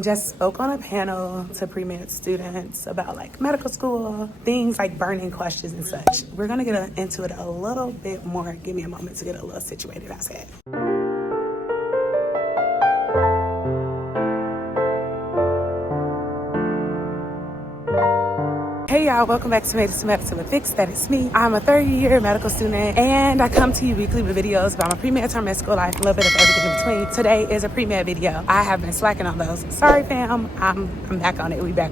Just spoke on a panel to pre-med students about like medical school, things like burning questions and such. We're gonna get into it a little bit more. Give me a moment to get a little situated outside. Hey y'all, welcome back to Medicine with Vix. That is me. I'm a third-year medical student and I come to you weekly with videos about my pre-med term, med school life, a little bit of everything in between. Today is a pre-med video. I have been slacking on those. Sorry fam, I'm back on it. We back.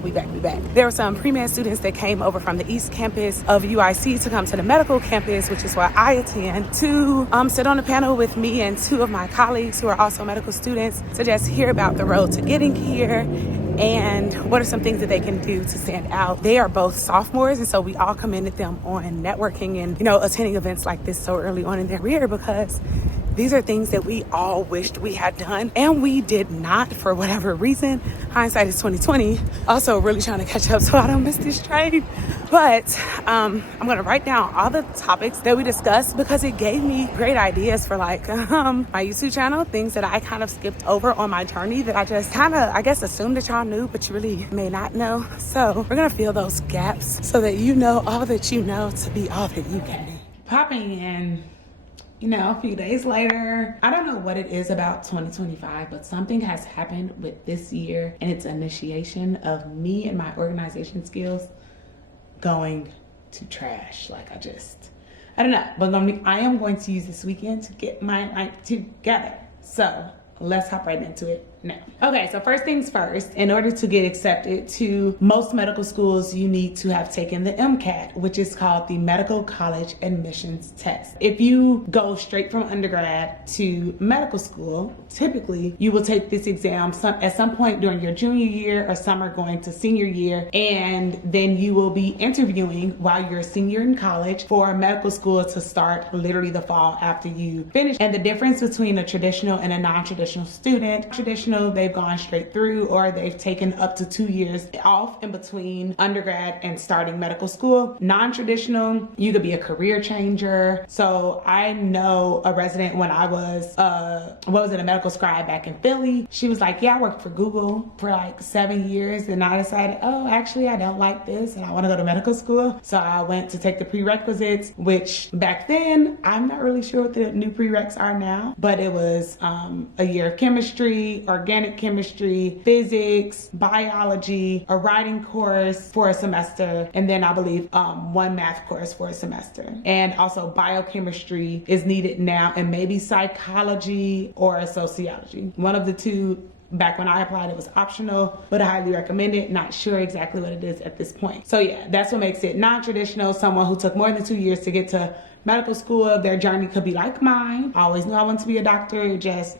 There were some pre-med students that came over from the East Campus of UIC to come to the medical campus, which is why I attend, to sit on a panel with me and two of my colleagues who are also medical students to just hear about the road to getting here and what are some things that they can do to stand out. They are both sophomores, and so we all commended them on networking and, attending events like this so early on in their career, because these are things that we all wished we had done and we did not for whatever reason. Hindsight is 2020. Also really trying to catch up so I don't miss this train. But I'm gonna write down all the topics that we discussed because it gave me great ideas for like my YouTube channel, things that I kind of skipped over on my journey that I just kind of, I guess, assumed that y'all knew, but you really may not know. So we're gonna fill those gaps so that you know all that you know to be all that you can be. Popping in. A few days later, I don't know what it is about 2025, but something has happened with this year and its initiation of me and my organization skills going to trash. I don't know, but I am going to use this weekend to get my life together. So let's hop right into it now. Okay, so first things first, in order to get accepted to most medical schools, you need to have taken the MCAT, which is called the Medical College Admissions Test. If you go straight from undergrad to medical school, typically you will take this exam at some point during your junior year or summer going to senior year, and then you will be interviewing while you're a senior in college for medical school to start literally the fall after you finish. And the difference between a traditional and a non-traditional student, they've gone straight through, or they've taken up to 2 years off in between undergrad and starting medical school. Non-traditional, you could be a career changer. So I know a resident when I was a medical scribe back in Philly. She was like, yeah, I worked for Google for like 7 years, and I decided, oh, actually I don't like this and I want to go to medical school. So I went to take the prerequisites, which back then, I'm not really sure what the new prereqs are now, but it was a year of chemistry, organic chemistry, physics, biology, a writing course for a semester, and then I believe one math course for a semester. And also biochemistry is needed now, and maybe psychology or sociology. One of the two. Back when I applied, it was optional, but I highly recommend it. Not sure exactly what it is at this point. So yeah, that's what makes it non-traditional. Someone who took more than 2 years to get to medical school, their journey could be like mine. I always knew I wanted to be a doctor. It just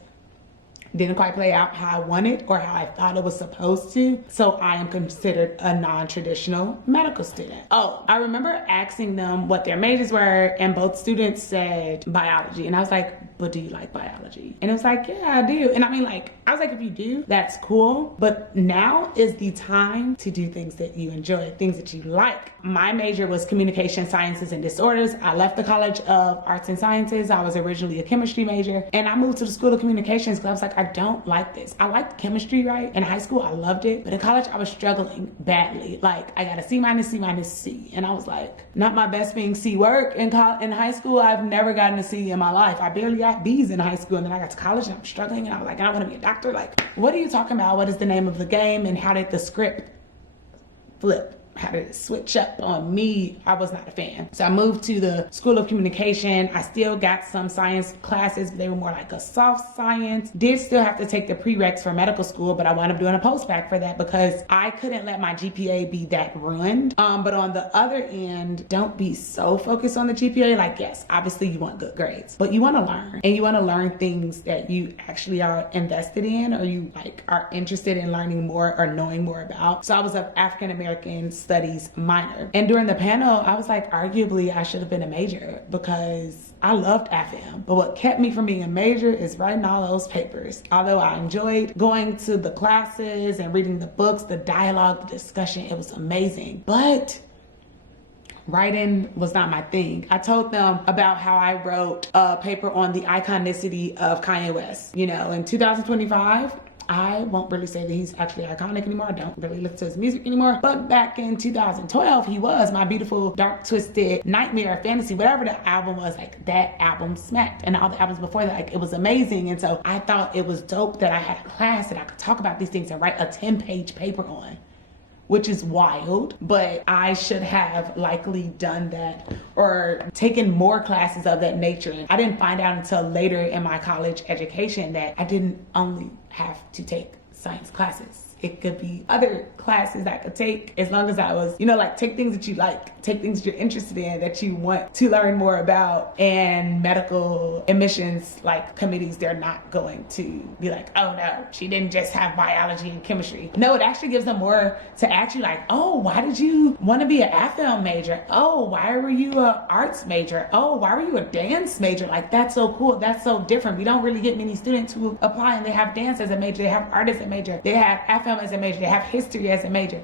didn't quite play out how I wanted or how I thought it was supposed to. So I am considered a non-traditional medical student. Oh, I remember asking them what their majors were, and both students said biology. And I was like, but do you like biology? And it was like, yeah, I do. And I was like, if you do, that's cool. But now is the time to do things that you enjoy, things that you like. My major was communication sciences and disorders. I left the College of Arts and Sciences. I was originally a chemistry major, and I moved to the School of Communications because I was like, I don't like this. I liked chemistry, right? In high school, I loved it. But in college, I was struggling badly. Like, I got a C minus, C minus, C. And I was like, not my best being C work. In high school, I've never gotten a C in my life. I barely got B's in high school. And then I got to college and I'm struggling. And I was like, I want to be a doctor. Like, what are you talking about? What is the name of the game? And how did the script flip? How did it switch up on me? I was not a fan. So I moved to the School of Communication. I still got some science classes, but they were more like a soft science. Did still have to take the prereqs for medical school, but I wound up doing a post-bac for that because I couldn't let my GPA be that ruined. But on the other end, don't be so focused on the GPA. Like, yes, obviously you want good grades, but you want to learn, and you want to learn things that you actually are invested in, or you are interested in learning more or knowing more about. So I was an African-American studies minor. And during the panel, I was like, arguably I should have been a major because I loved AFM. But what kept me from being a major is writing all those papers. Although I enjoyed going to the classes and reading the books, the dialogue, the discussion, it was amazing. But writing was not my thing. I told them about how I wrote a paper on the iconicity of Kanye West. In 2025, I won't really say that he's actually iconic anymore. I don't really listen to his music anymore. But back in 2012, he was my beautiful, dark, twisted nightmare fantasy, whatever the album was. Like, that album smacked. And all the albums before that, like, it was amazing. And so I thought it was dope that I had a class that I could talk about these things and write a 10-page paper on, which is wild, but I should have likely done that or taken more classes of that nature. And I didn't find out until later in my college education that I didn't only have to take science classes. It could be other classes that I could take, as long as I was, you know, like, take things that you like, take things you're interested in, that you want to learn more about. And medical admissions, like, committees, they're not going to be like, oh no, she didn't just have biology and chemistry. No, it actually gives them more to ask you, like, oh, why did you want to be an AFM major? Oh, why were you an arts major? Oh, why were you a dance major? Like, that's so cool. That's so different. We don't really get many students who apply and they have dance as a major, they have art as a major, they have AFM as a major, they have history as a major.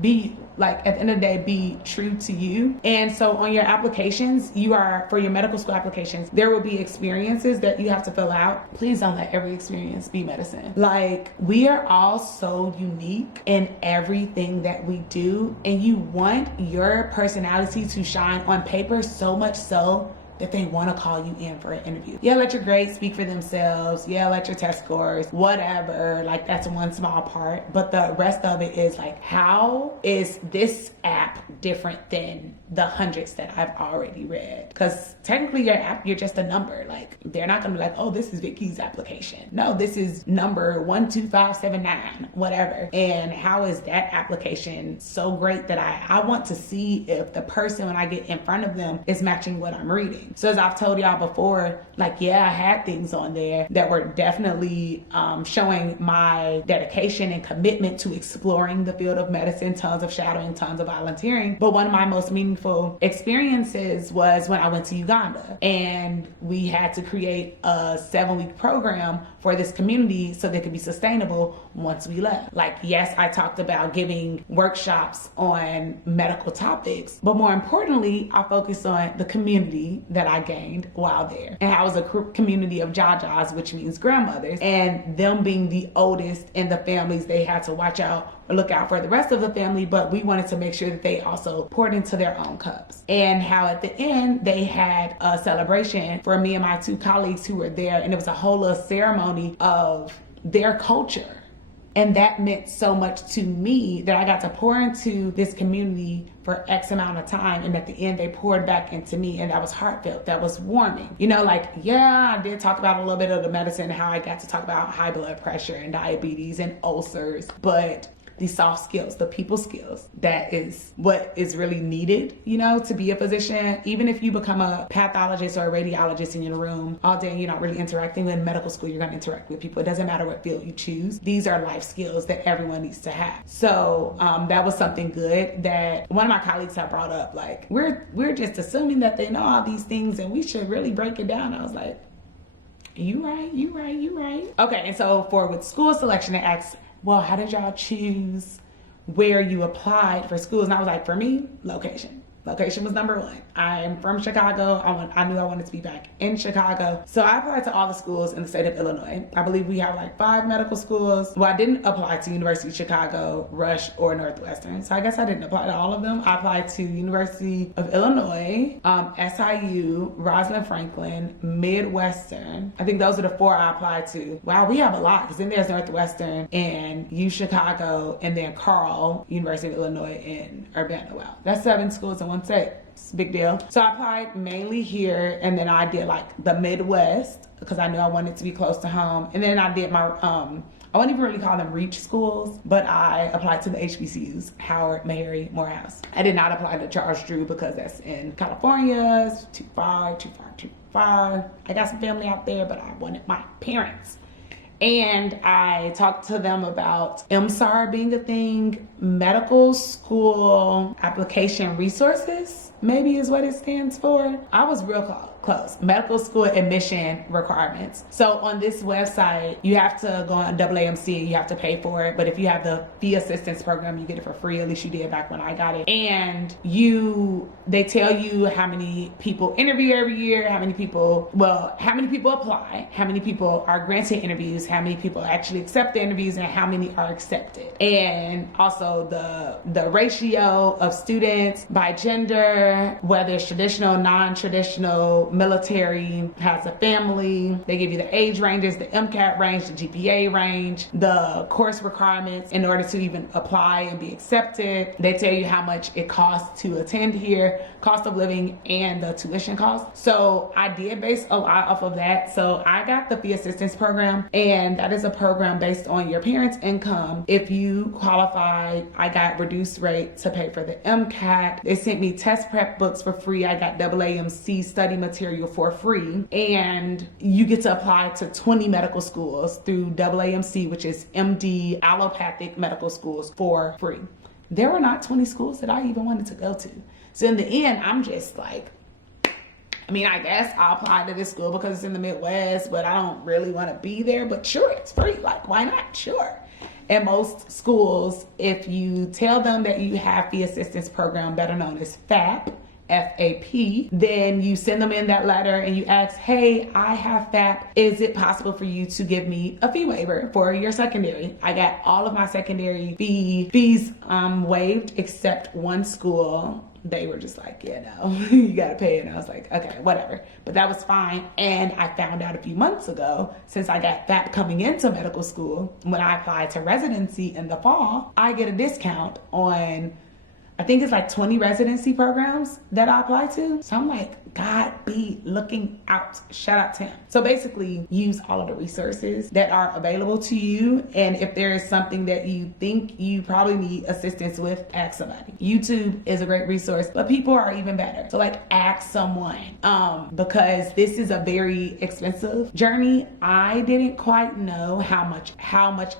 Be, like, at the end of the day, be true to you. And so on your applications, for your medical school applications, there will be experiences that you have to fill out. Please don't let every experience be medicine. Like, we are all so unique in everything that we do, and you want your personality to shine on paper so much so that they want to call you in for an interview. Yeah, let your grades speak for themselves. Yeah, let your test scores, whatever. Like, that's one small part. But the rest of it is like, how is this app different than the hundreds that I've already read? Because technically your app, you're just a number. Like, they're not gonna be like, oh, this is Vickie's application. No, this is number 12579, whatever. And how is that application so great that I want to see if the person, when I get in front of them, is matching what I'm reading. So as I've told y'all before, like, yeah, I had things on there that were definitely showing my dedication and commitment to exploring the field of medicine, tons of shadowing, tons of volunteering. But one of my most meaningful experiences was when I went to Uganda, and we had to create a 7-week program for this community so they could be sustainable once we left. Like, yes, I talked about giving workshops on medical topics, but more importantly, I focused on the community that I gained while there. And I was a community of Jajas, which means grandmothers, and them being the oldest in the families, they had to watch out or look out for the rest of the family, but we wanted to make sure that they also poured into their own cups. And how at the end, they had a celebration for me and my 2 colleagues who were there, and it was a whole little ceremony of their culture. And that meant so much to me that I got to pour into this community for X amount of time. And at the end, they poured back into me. And that was heartfelt. That was warming. You know, like, yeah, I did talk about a little bit of the medicine, how I got to talk about high blood pressure and diabetes and ulcers. But the soft skills, the people skills, that is what is really needed, you know, to be a physician. Even if you become a pathologist or a radiologist in your room all day and you're not really interacting with medical school, you're going to interact with people. It doesn't matter what field you choose. These are life skills that everyone needs to have. So that was something good that one of my colleagues had brought up. Like, we're just assuming that they know all these things and we should really break it down. I was like, you right. Okay, and so with school selection, it asks, well, how did y'all choose where you applied for schools? And I was like, for me, location. Location was number one. I'm from Chicago. I knew I wanted to be back in Chicago. So I applied to all the schools in the state of Illinois. I believe we have like 5 medical schools. Well, I didn't apply to University of Chicago, Rush, or Northwestern. So I guess I didn't apply to all of them. I applied to University of Illinois, SIU, Rosalind Franklin, Midwestern. I think those are the 4 I applied to. Wow, we have a lot, because then there's Northwestern and U Chicago, and then Carl, University of Illinois in Urbana. Wow, that's 7 schools in one state. It's a big deal. So I applied mainly here, and then I did like the Midwest because I knew I wanted to be close to home. And then I did my I wouldn't even really call them reach schools, but I applied to the HBCUs, Howard, Mary, Morehouse. I did not apply to Charles Drew because that's in California. It's too far. I got some family out there, but I wanted my parents. And I talked to them about MSAR being a thing, medical school application resources, maybe is what it stands for. I was real close close. Medical school admission requirements. So on this website, you have to go on AAMC and you have to pay for it. But if you have the fee assistance program, you get it for free. At least you did back when I got it. And they tell you how many people interview every year, how many people apply, how many people are granted interviews, how many people actually accept the interviews, and how many are accepted. And also the ratio of students by gender, whether it's traditional, non-traditional, military, has a family. They give you the age ranges, the MCAT range, the GPA range, the course requirements in order to even apply and be accepted. They tell you how much it costs to attend here, cost of living, and the tuition cost. So I did base a lot off of that. So I got the fee assistance program, and that is a program based on your parents' income. If you qualify, I got reduced rate to pay for the MCAT. They sent me test prep books for free. I got AAMC study material for free, and you get to apply to 20 medical schools through AAMC, which is MD allopathic medical schools, for free. There were not 20 schools that I even wanted to go to. So in the end, I'm just like, I guess I'll apply to this school because it's in the Midwest, but I don't really want to be there. But sure, it's free. Like, why not? Sure. And most schools, if you tell them that you have the assistance program, better known as FAP, FAP, then you send them in that letter and you ask, hey, I have FAP. Is it possible for you to give me a fee waiver for your secondary? I got all of my secondary fees waived except one school. They were just like, yeah, no, you gotta pay it. And I was like, okay, whatever. But that was fine. And I found out a few months ago, since I got FAP coming into medical school, when I applied to residency in the fall, I get a discount on, I think it's like 20 residency programs that I apply to. So I'm like, God be looking out. Shout out to him. So basically, use all of the resources that are available to you. And if there is something that you think you probably need assistance with, ask somebody. YouTube is a great resource, but people are even better. So like, ask someone, because this is a very expensive journey. I didn't quite know how much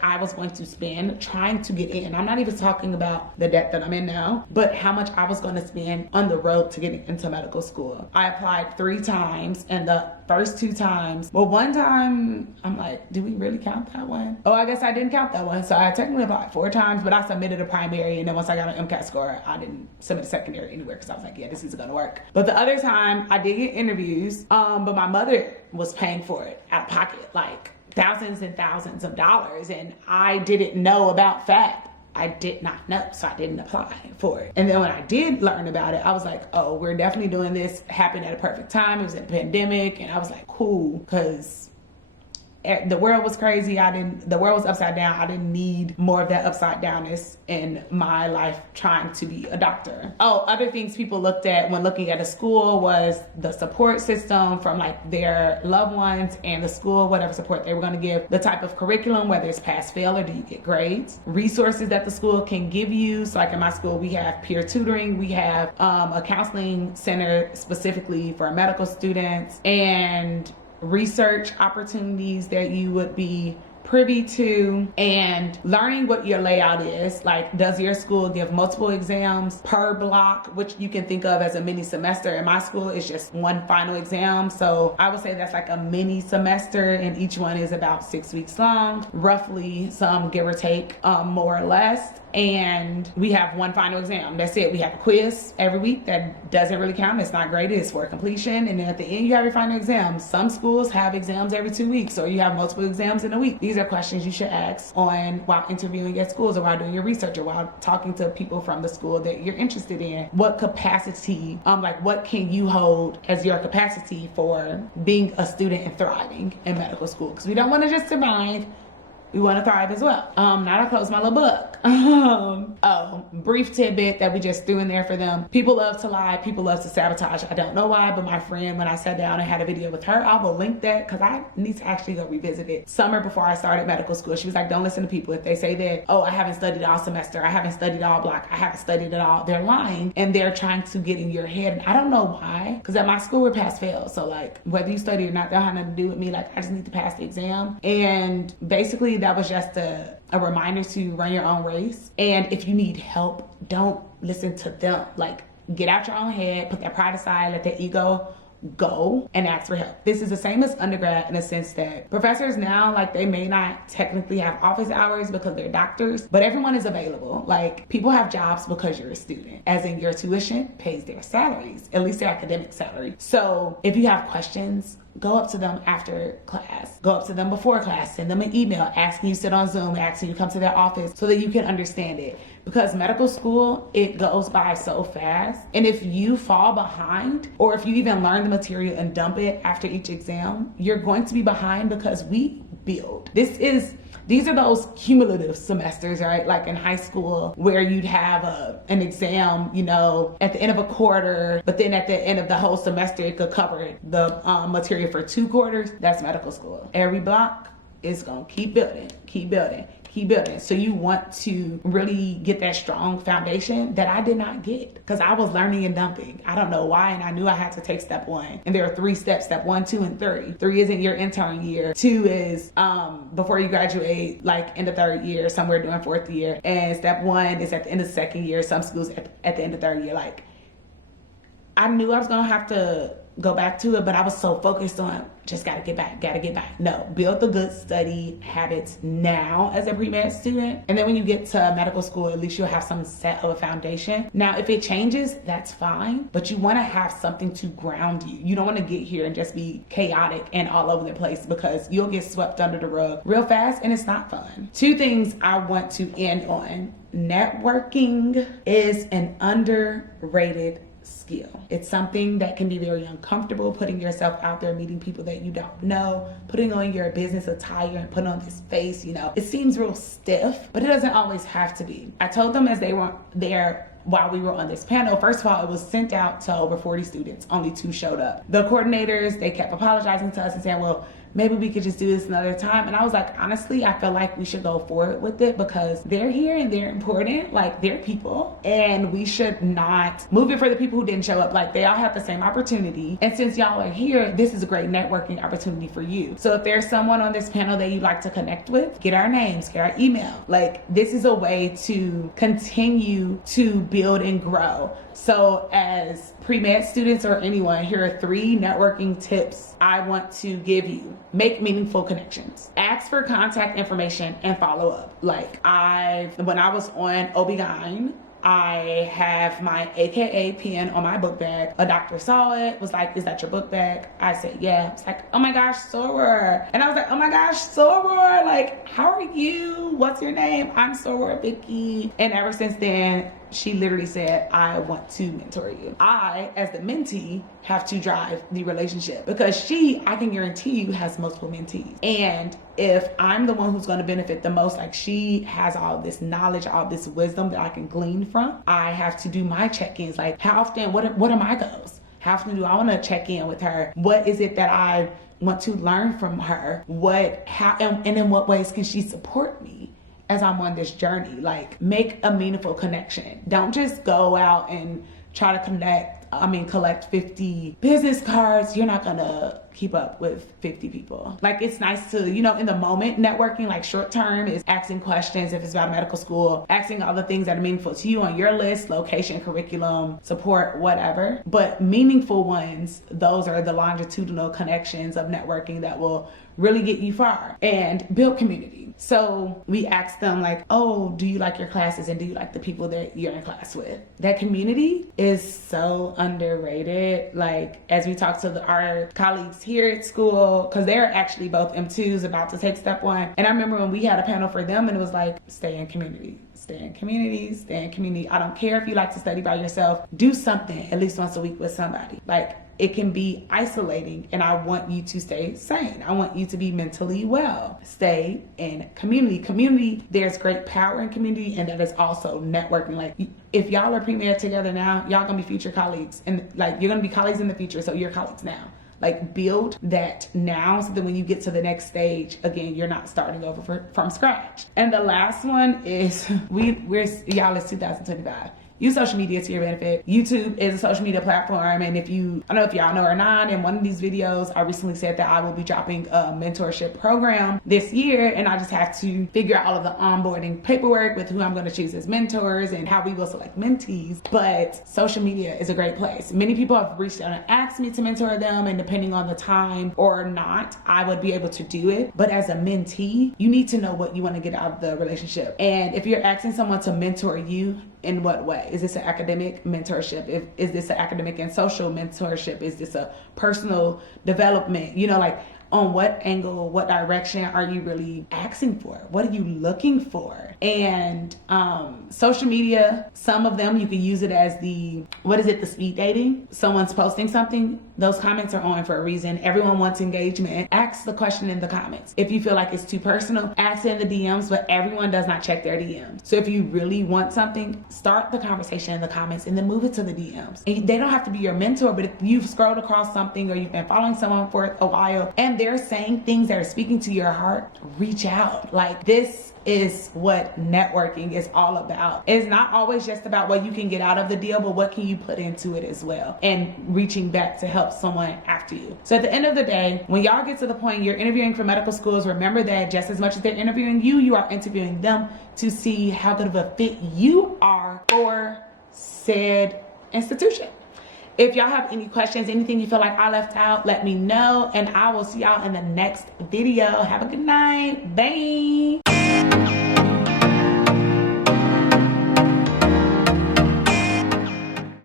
I was going to spend trying to get in. I'm not even talking about the debt that I'm in now, but how much I was going to spend on the road to getting into medical school. I applied 3 times, and the first 2 times, well, one time I'm like, do we really count that one? Oh, I guess I didn't count that one. So I technically applied 4 times, but I submitted a primary, and then once I got an MCAT score, I didn't submit a secondary anywhere because I was like, yeah, this is gonna work. But the other time I did get interviews, but my mother was paying for it out of pocket, like thousands and thousands of dollars, and I didn't know about FAP. I did not know, so I didn't apply for it. And then when I did learn about it, I was like, oh, we're definitely doing this. Happened at a perfect time. It was in a pandemic, and I was like, cool, because the world was crazy. The world was upside down. I didn't need more of that upside downness in my life trying to be a doctor. Oh, other things people looked at when looking at a school was the support system from like their loved ones and the school, whatever support they were going to give, the type of curriculum, whether it's pass fail or do you get grades, resources that the school can give you. So like in my school, we have peer tutoring, we have a counseling center specifically for medical students, and research opportunities that you would be privy to, and learning what your layout is. Like, does your school give multiple exams per block, which you can think of as a mini semester? In my school, it's just one final exam. So I would say that's like a mini semester, and each one is about 6 weeks long, roughly, some give or take, more or less. And we have one final exam. That's it. We have a quiz every week that doesn't really count. It's not graded. It's for completion. And then at the end, you have your final exam. Some schools have exams every 2 weeks, or you have multiple exams in a week. These are questions you should ask while interviewing at schools, or while doing your research, or while talking to people from the school that you're interested in. What capacity, what can you hold as your capacity for being a student and thriving in medical school? Because we don't want to just survive. We want to thrive as well. Now I close my little book. Brief tidbit that we just threw in there for them. People love to lie. People love to sabotage. I don't know why, but my friend, when I sat down and had a video with her, I will link that because I need to actually go revisit it. Summer before I started medical school, she was like, don't listen to people. If they say that, oh, I haven't studied all semester, I haven't studied all block, I haven't studied at all, they're lying, and they're trying to get in your head. And I don't know why, because at my school we're pass fail. So like, whether you study or not, that had nothing to do with me. Like, I just need to pass the exam. And basically that was just a reminder to run your own race. And if you need help, don't listen to them. Like, get out your own head, put that pride aside, let that ego go and ask for help. This is the same as undergrad in a sense that professors now, like, they may not technically have office hours because they're doctors, but everyone is available. Like, people have jobs because you're a student, as in your tuition pays their salaries, at least their academic salary. So if you have questions, go up to them after class, go up to them before class, send them an email asking you to sit on Zoom, asking you to come to their office so that you can understand it. Because medical school, it goes by so fast. And if you fall behind, or if you even learn the material and dump it after each exam, you're going to be behind because we build. These are those cumulative semesters, right? Like in high school where you'd have an exam, you know, at the end of a quarter, but then at the end of the whole semester, it could cover the material for 2 quarters. That's medical school. Every block is gonna keep building, keep building, keep building. So you want to really get that strong foundation that I did not get because I was learning and dumping. I don't know why, and I knew I had to take step 1. And there are 3 steps, step 1, 2, and 3. 3 is in your intern year. 2 is before you graduate, like in the 3rd year, somewhere during 4th year. And step 1 is at the end of the 2nd year, some schools at the end of 3rd year. Like, I knew I was gonna have to go back to it, but I was so focused on just gotta get back. No, build the good study habits now as a pre-med student. And then when you get to medical school, at least you'll have some set of a foundation. Now, if it changes, that's fine, but you wanna have something to ground you. You don't wanna get here and just be chaotic and all over the place because you'll get swept under the rug real fast and it's not fun. 2 things I want to end on. Networking is an underrated skill. It's something that can be very uncomfortable, putting yourself out there, meeting people that you don't know, putting on your business attire and putting on this face, you know. It seems real stiff, but it doesn't always have to be. I told them as they were there while we were on this panel, first of all, it was sent out to over 40 students, only 2 showed up. The coordinators, they kept apologizing to us and saying, well, maybe we could just do this another time. And I was like, honestly, I feel like we should go forward with it because they're here and they're important. Like, they're people, and we should not move it for the people who didn't show up. Like, they all have the same opportunity. And since y'all are here, this is a great networking opportunity for you. So if there's someone on this panel that you'd like to connect with, get our names, get our email. Like, this is a way to continue to build and grow. So as pre-med students or anyone, here are 3 networking tips I want to give you. Make meaningful connections. Ask for contact information and follow up. Like, when I was on OB-GYN, I have my AKA pen on my book bag. A doctor saw it, was like, is that your book bag? I said, yeah. It's like, oh my gosh, Soror. And I was like, oh my gosh, Soror. Like, how are you? What's your name? I'm Soror Vicky. And ever since then, she literally said, I want to mentor you. I, as the mentee, have to drive the relationship because she, I can guarantee you, has multiple mentees. And if I'm the one who's going to benefit the most, like, she has all this knowledge, all this wisdom that I can glean from, I have to do my check-ins. Like, how often, what are my goals? How often do I want to check in with her? What is it that I want to learn from her? And in what ways can she support me as I'm on this journey? Like, make a meaningful connection. Don't just go out and try to collect 50 business cards. You're not gonna keep up with 50 people. Like, it's nice to, you know, in the moment networking, like short term is asking questions if it's about medical school, asking all the things that are meaningful to you on your list, location, curriculum, support, whatever. But meaningful ones, those are the longitudinal connections of networking that will really get you far and build community. So we asked them, like, oh, do you like your classes and do you like the people that you're in class with? That community is so underrated. Like, as we talk to our colleagues here at school, because they're actually both M2s about to take step 1. And I remember when we had a panel for them and it was like, stay in community. Stay in community, stay in community. I don't care if you like to study by yourself. Do something at least once a week with somebody. Like, it can be isolating, and I want you to stay sane. I want you to be mentally well. Stay in community. Community, there's great power in community, and that is also networking. Like, if y'all are pre-med together now, y'all gonna be future colleagues, and like, you're gonna be colleagues in the future, so you're colleagues now. Like, build that now so that when you get to the next stage, again, you're not starting over from scratch. And the last one is, y'all, it's 2025. use social media to your benefit. YouTube is a social media platform, and I don't know if y'all know or not, in one of these videos, I recently said that I will be dropping a mentorship program this year, and I just have to figure out all of the onboarding paperwork with who I'm going to choose as mentors and how we will select mentees. But social media is a great place. Many people have reached out and asked me to mentor them, and depending on the time or not, I would be able to do it. But as a mentee, you need to know what you want to get out of the relationship. And if you're asking someone to mentor you, in what way? Is this an academic mentorship? Is this an academic and social mentorship? Is this a personal development? You know, like, on what angle, what direction are you really asking for? What are you looking for? And social media, some of them you can use it as the speed dating. Someone's posting something, those comments are on for a reason. Everyone wants engagement. Ask the question in the comments. If you feel like it's too personal, ask it in the DMs, but everyone does not check their DMs. So if you really want something, start the conversation in the comments and then move it to the DMs. And they don't have to be your mentor, but if you've scrolled across something or you've been following someone for a while and they're saying things that are speaking to your heart, reach out. Like, this is what networking is all about. It's not always just about what you can get out of the deal, but what can you put into it as well, and reaching back to help someone after you. So at the end of the day, when y'all get to the point you're interviewing for medical schools, remember that just as much as they're interviewing you, you are interviewing them to see how good of a fit you are for said institution. If y'all have any questions, anything you feel like I left out, let me know, and I will see y'all in the next video. Have a good night. Bye.